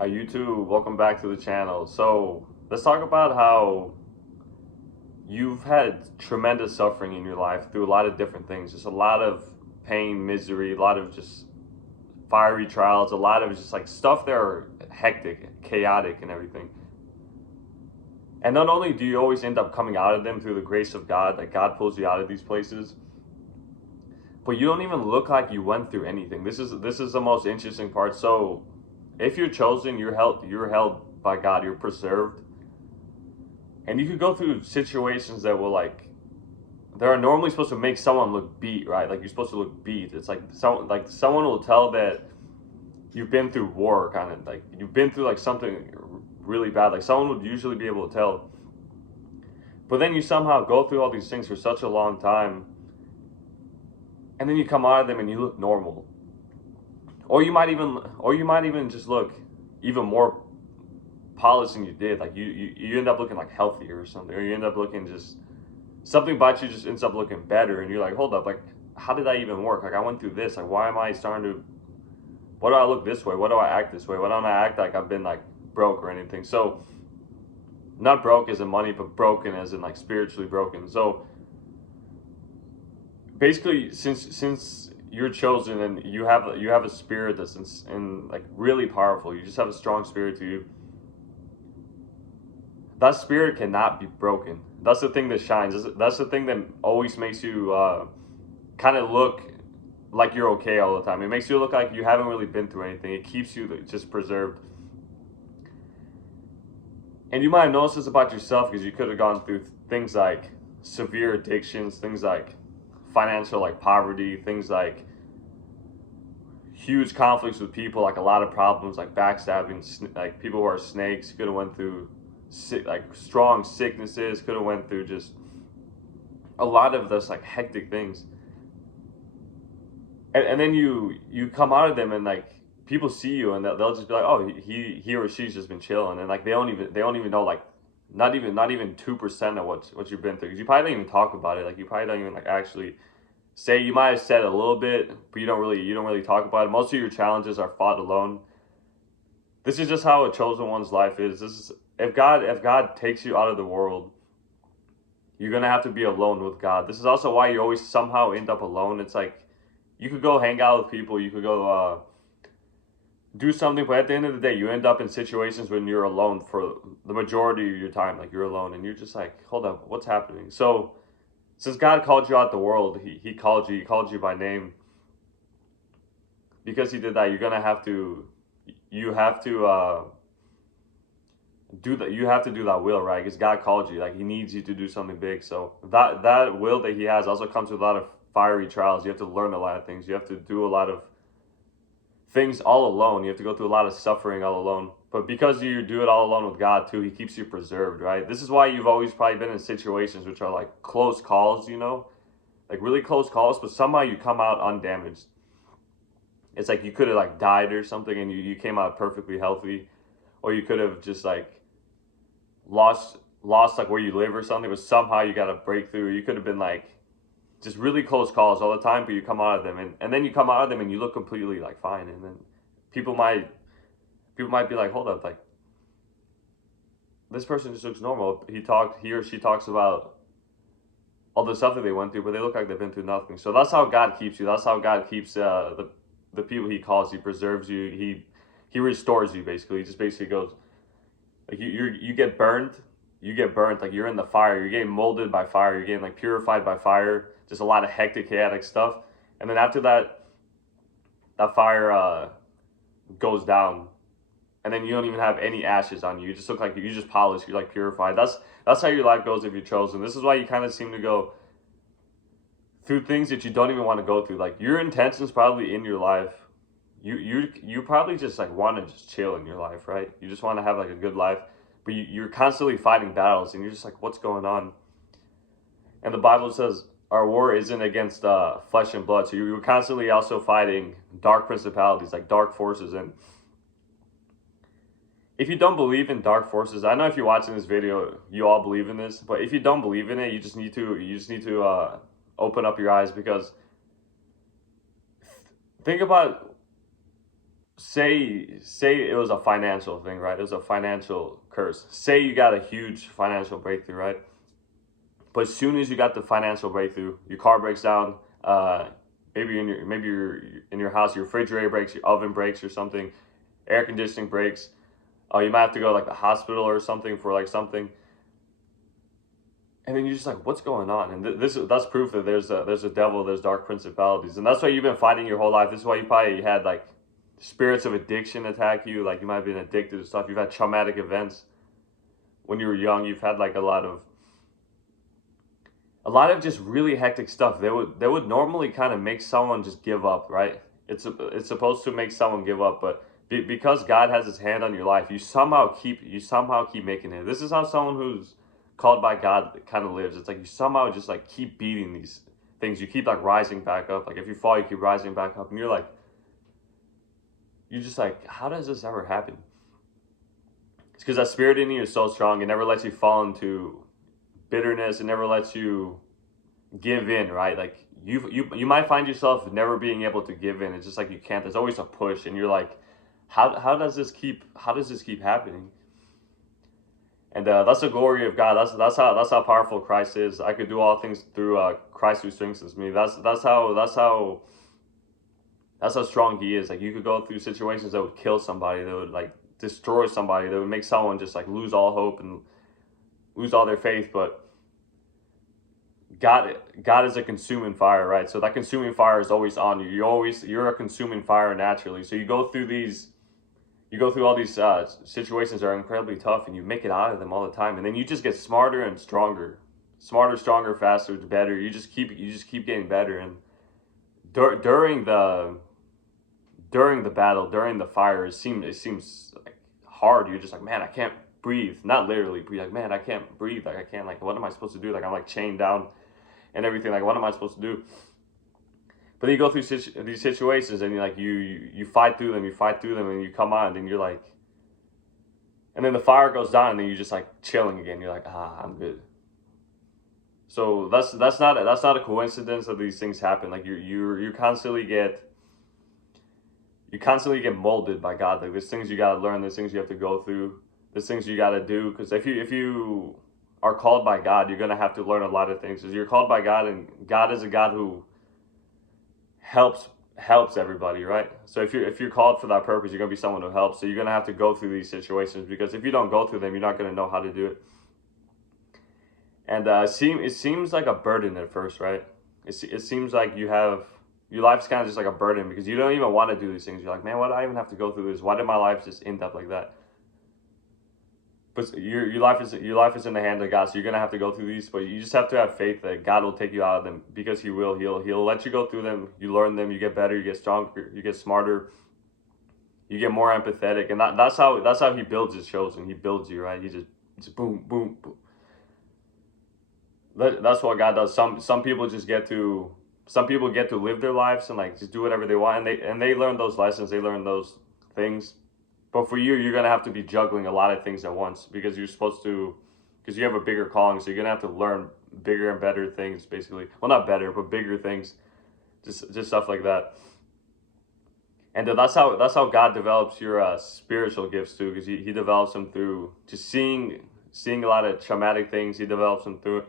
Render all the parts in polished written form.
YouTube, welcome back to the channel. So let's talk about how you've had tremendous suffering in your life through a lot of different things. Just a lot of pain, misery, a lot of just fiery trials, a lot of just like stuff that are hectic, chaotic, and everything. And not only do you always end up coming out of them through the grace of God, like God pulls you out of these places, but you don't even look like you went through anything. This is the most interesting part. So if you're chosen, you're held by God, you're preserved. And you could go through situations that will like they're normally supposed to make someone look beat, right? Like you're supposed to look beat. It's like someone will tell that you've been through war, kind of like you've been through like something really bad. Like someone would usually be able to tell. But then you somehow go through all these things for such a long time, and then you come out of them and you look normal, or you might even just look even more polished than you did. Like you end up looking like healthier or something, or you end up looking just something about you just ends up looking better, and you're like, hold up, like how did that even work? Like I went through this. Like why am I starting to? Why do I look this way? Why do I act this way? Why don't I act like I've been like broke or anything? So not broke as in money, but broken as in like spiritually broken. So basically, since you're chosen and you have a spirit that's in like really powerful, you just have a strong spirit to you. That spirit cannot be broken. That's the thing that shines. That's the thing that always makes you kind of look like you're okay all the time. It makes you look like you haven't really been through anything. It keeps you just preserved. And you might have noticed this about yourself because you could have gone through things like severe addictions, things like financial like poverty, things like huge conflicts with people, like a lot of problems like backstabbing, like people who are snakes. You could have went through like strong sicknesses. Could have went through just a lot of those like hectic things, and then you come out of them and like people see you and they'll just be like, oh, he or she's just been chilling, and like they don't even know like not even 2% of what you've been through, because you probably don't even talk about it. Like you probably don't even like actually say. You might have said a little bit, but you don't really talk about it. Most of your challenges are fought alone. This is just how a chosen one's life is. This is if God takes you out of the world, you're gonna have to be alone with God. This is also why you always somehow end up alone. It's like you could go hang out with people, you could go do something, but at the end of the day, you end up in situations when you're alone for the majority of your time. Like you're alone, and you're just like, hold up, what's happening? So since God called you out the world, he called you by name. Because he did that, you're gonna have to, you have to do that. You have to do that will, right? Because God called you. Like He needs you to do something big. So that will that He has also comes with a lot of fiery trials. You have to learn a lot of things. You have to do a lot of things all alone. You have to go through a lot of suffering all alone. But because you do it all alone with God too, He keeps you preserved, right? This is why you've always probably been in situations which are like close calls, like really close calls, but somehow you come out undamaged. It's like you could have like died or something, and you came out perfectly healthy, or you could have just like lost like where you live or something, but somehow you got a breakthrough. You could have been like just really close calls all the time, but you come out of them, and then you come out of them and you look completely like fine, and then people might people might be like, hold up, like this person just looks normal. He or she talks about all the stuff that they went through, but they look like they've been through nothing. So that's how God keeps you. That's how God keeps the people He calls. He preserves you. He restores you. Basically, He just basically goes like you get burned. You get burnt. Like you're in the fire. You're getting molded by fire. You're getting like purified by fire. Just a lot of hectic, chaotic stuff. And then after that, that fire goes down, and then you don't even have any ashes on you. You just look like you just polished. You're like purified. That's how your life goes if you're chosen. This is why you kind of seem to go through things that you don't even want to go through. Like your intentions probably in your life, you probably just like want to just chill in your life, right? You just want to have like a good life, but you're constantly fighting battles, and you're just like, what's going on? And the Bible says our war isn't against flesh and blood. So you're constantly also fighting dark principalities, like dark forces. And if you don't believe in dark forces, I know if you're watching this video, you all believe in this. But if you don't believe in it, you just need to open up your eyes, because think about say it was a financial thing, right? It was a financial curse. Say you got a huge financial breakthrough, right? But as soon as you got the financial breakthrough, your car breaks down. Maybe you're in your house, your refrigerator breaks, your oven breaks, or something. Air conditioning breaks. You might have to go to like the hospital or something for like something. And then you're just like, what's going on? And that's proof that there's a devil, there's dark principalities, and that's why you've been fighting your whole life. This is why you probably had like spirits of addiction attack you. Like you might have been addicted to stuff. You've had traumatic events when you were young. You've had like a lot of just really hectic stuff. They would normally kind of make someone just give up, right? It's supposed to make someone give up, but because God has His hand on your life, you somehow keep making it. This is how someone who's called by God kind of lives. It's like you somehow just like keep beating these things. You keep like rising back up. Like if you fall, you keep rising back up, and you're just like, how does this ever happen? It's because that spirit in you is so strong. It never lets you fall into bitterness. It never lets you give in, right? Like you might find yourself never being able to give in. It's just like you can't. There's always a push, and you're like, how does this keep happening? And that's the glory of God. That's how powerful Christ is. I could do all things through Christ who strengthens me. That's how strong He is. Like you could go through situations that would kill somebody, that would like destroy somebody, that would make someone just like lose all hope and lose all their faith, but God is a consuming fire, right? So that consuming fire is always on you. You're a consuming fire naturally. So you go through all these situations that are incredibly tough, and you make it out of them all the time, and then you just get smarter and stronger, stronger, faster, better. You just keep getting better, and during the battle, during the fire, it seems like hard. You're just like, man, I can't breathe. Not literally breathe. Like, man, I can't breathe. Like I can't. Like, what am I supposed to do? Like I'm like chained down and everything. Like, what am I supposed to do? But then you go through these situations, and you fight through them. You fight through them, and you come out, and you're like, and then the fire goes down, and then you're just like chilling again. You're like, I'm good. So that's not a coincidence that these things happen. Like you constantly get molded by God. Like there's things you gotta learn. There's things you have to go through. There's things you gotta do. Because if you are called by God, you're gonna have to learn a lot of things. Because you're called by God, and God is a God who helps everybody, right? So if you're called for that purpose, you're gonna be someone who helps. So you're gonna have to go through these situations, because if you don't go through them, you're not gonna know how to do it. And it seems like a burden at first, right? It seems like your life's kind of just like a burden, because you don't even want to do these things. You're like, man, why do I even have to go through this? Why did my life just end up like that? But your life is in the hand of God, so you're gonna have to go through these. But you just have to have faith that God will take you out of them, because He will. He'll let you go through them. You learn them. You get better. You get stronger. You get smarter. You get more empathetic, and that's how He builds His chosen. He builds you, right. He just boom, boom, boom. That's what God does. Some people get to live their lives and like just do whatever they want, and they learn those lessons. They learn those things. But for you, you're gonna have to be juggling a lot of things at once, because because you have a bigger calling. So you're gonna have to learn bigger and better things, basically. Well, not better, but bigger things, just stuff like that. And that's how God develops your spiritual gifts too, because he develops them through just seeing a lot of traumatic things. He develops them through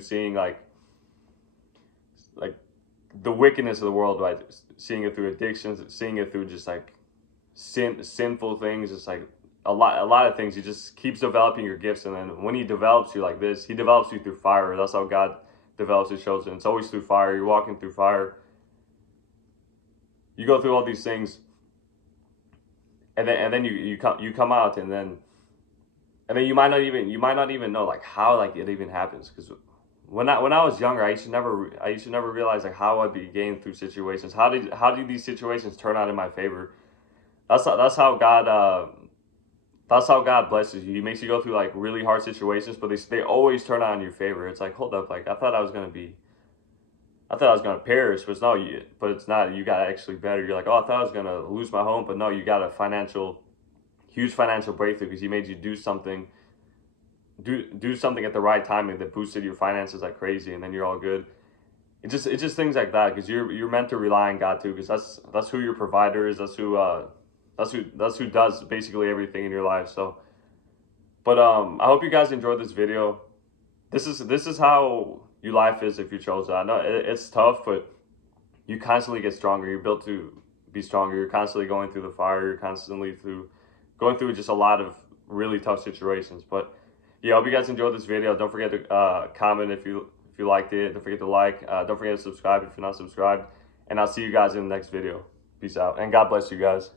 seeing like the wickedness of the world, right? Seeing it through addictions, seeing it through just like sinful things. It's like a lot of things. He just keeps developing your gifts, and then when He develops you like this, He develops you through fire. That's how God develops His chosen. It's always through fire. You're walking through fire. You go through all these things, and then you come out, and then you might not even know like how like it even happens. Because when I was younger, I used to never realize like how I'd be getting through situations. How did these situations turn out in my favor? That's how God blesses you. He makes you go through like really hard situations, but they always turn out in your favor. It's like, hold up, like I thought I was gonna perish, but it's not. You got actually better. You're like, oh, I thought I was gonna lose my home, but no, you got huge financial breakthrough, because He made you do something at the right timing that boosted your finances like crazy, and then you're all good. it's just things like that, because you're meant to rely on God too, because that's who your provider is. That's who does basically everything in your life. So, but I hope you guys enjoyed this video. This is how your life is if you chose it. I know it's tough, but you constantly get stronger. You're built to be stronger. You're constantly going through the fire. You're constantly going through just a lot of really tough situations. But yeah, I hope you guys enjoyed this video. Don't forget to comment if you liked it. Don't forget to like. Don't forget to subscribe if you're not subscribed. And I'll see you guys in the next video. Peace out. And God bless you guys.